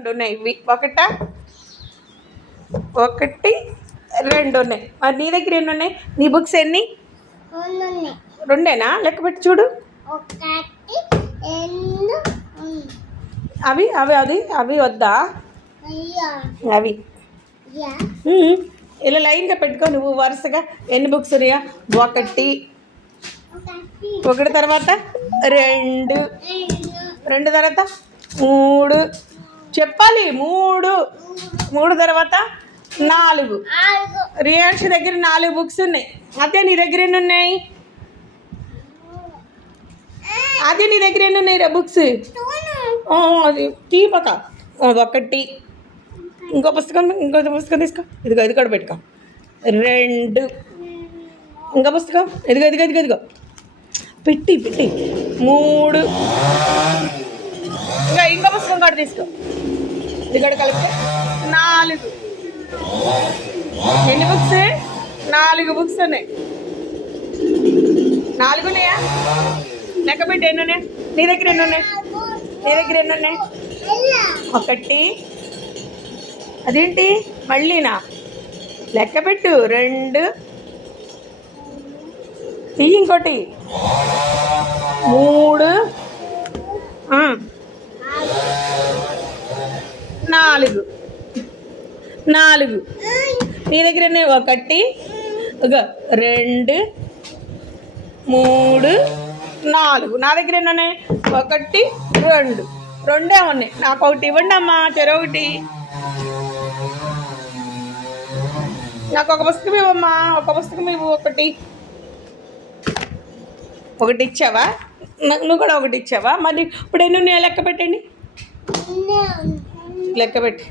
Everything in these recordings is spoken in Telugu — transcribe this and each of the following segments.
రెండు ఉన్నాయి ఇవి ఒకటి రెండు ఉన్నాయి. మరి నీ దగ్గర ఎన్ని ఉన్నాయి? నీ బుక్స్ ఎన్ని? రెండేనా? లెక్క పెట్టి చూడు. అవి అవి అది అవి వద్దా? అవి ఇలా లైన్గా పెట్టుకో. నువ్వు వరుసగా ఎన్ని బుక్స్ ఉన్నాయా? ఒకటి తర్వాత రెండు తర్వాత మూడు చెప్పాలి. మూడు తర్వాత 4. రియాన్స్ దగ్గర 4 బుక్స్ ఉన్నాయి. అదే నీ దగ్గర ఎన్ని ఉన్నాయి? అదే నీ దగ్గర ఎన్ని ఉన్నాయి రా బుక్స్? అది తీపక ఒకటి. ఇంకో పుస్తకం తీసుకో. ఇదిగో ఇది కూడా పెట్టుకో. 2 ఇంకో పుస్తకం ఇదిగో పెట్టి 3 ఇంకో పుస్తకం కూడా తీసుకో. ఇది కూడా కలిపితే 4. ఎన్ని బుక్స్? 4 బుక్స్ ఉన్నాయి. 4 ఉన్నాయా? లెక్క పెట్టి ఎన్ని ఉన్నాయి? నీ దగ్గర ఎన్ని ఉన్నాయి? ఒకటి. అదేంటి మళ్ళీనా? లెక్క పెట్టు. 2 ఇంకోటి 3 4. నీ దగ్గర 1 2 3 4. నా దగ్గర ఎన్ని ఉన్నాయి? 1 2. రెండే ఉన్నాయి. నాకు ఒకటి ఇవ్వండి అమ్మా. చెరొకటి. నాకు ఒక పుస్తకం ఇవ్వమ్మా. ఒక పుస్తకం ఇవ్వు. ఒకటి ఇచ్చావా? నువ్వు కూడా ఒకటి ఇచ్చావా? మరి ఇప్పుడు ఎన్ని ఉన్నాయో లెక్క పెట్టండి. లెక్క పెట్టి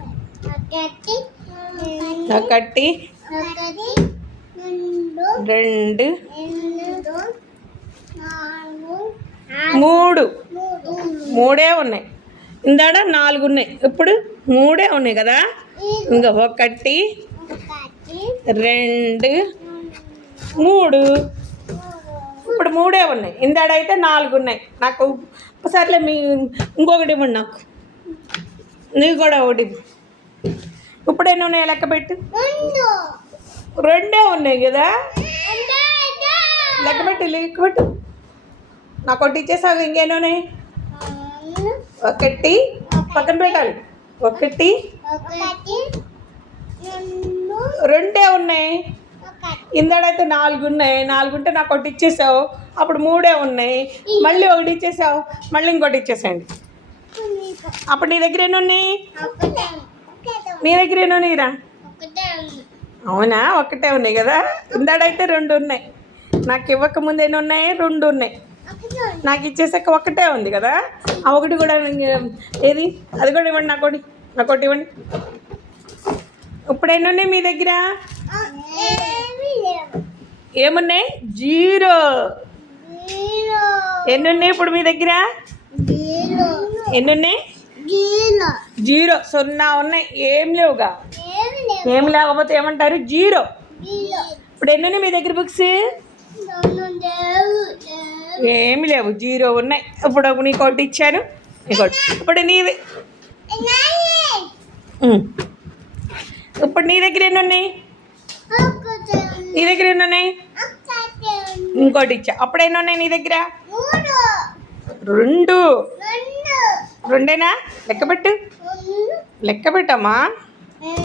1 2 3. 3 ఉన్నాయి. ఇందాడ 4 ఉన్నాయి. ఇప్పుడు 3 ఉన్నాయి కదా. ఇంకా 1 2 3. ఇప్పుడు 3 ఉన్నాయి. ఇందాడైతే 4 ఉన్నాయి. నాకు ఒకసారిలే ఇంకొకటి ఇవ్వండి. నాకు నీకు కూడా ఒకటి. ఇప్పుడు ఎన్ని ఉన్నాయి లెక్క పెట్టు. 2 ఉన్నాయి కదా. లెక్క పెట్టు. నాకు ఒకటి ఇచ్చేసావు. ఇంకేనా ఉన్నాయి? 1 పక్కన పెట్టాలి. 1 2 ఉన్నాయి. ఇందాడైతే 4 ఉన్నాయి. 4 ఉంటే నాకు ఒకటి ఇచ్చేసావు. అప్పుడు 3 ఉన్నాయి. మళ్ళీ ఒకటి ఇచ్చేసావు. మళ్ళీ ఇంకోటి ఇచ్చేసాయండి. అప్పుడు నీ దగ్గర ఎన్ని ఉన్నాయి? నీ దగ్గర ఎన్ని ఉన్నాయిరా? అవునా? 1 ఉన్నాయి కదా. ఇందాడైతే 2 ఉన్నాయి. నాకు ఇవ్వకముందు ఎన్ని ఉన్నాయి? 2 ఉన్నాయి. నాకు ఇచ్చేసాక 1 ఉంది కదా. ఆ 1 కూడా ఏది? అది కూడా ఇవ్వండి. నాకు ఒకటి ఇవ్వండి. ఇప్పుడు ఎన్ని ఉన్నాయి మీ దగ్గర? ఏమున్నాయి? 0. ఎన్ని ఉన్నాయి ఇప్పుడు మీ దగ్గర? ఎన్ని ఉన్నాయి? 0. 0 ఉన్నాయి. ఏం లేవుగా. ఏం లేకపోతే ఏమంటారు? 0. ఇప్పుడు ఎన్ని ఉన్నాయి మీ దగ్గర బుక్స్? ఏమి లేవు. 0 ఉన్నాయి. ఇప్పుడు నీకు ఒకటి ఇచ్చాను. ఇప్పుడు నీది. ఇప్పుడు నీ దగ్గర ఎన్ని ఉన్నాయి? నీ దగ్గర ఎన్ని ఉన్నాయి? ఇంకోటి ఇచ్చా. అప్పుడు ఎన్ని ఉన్నాయి నీ దగ్గర? 2. 2 లెక్క పెట్టమ్మా.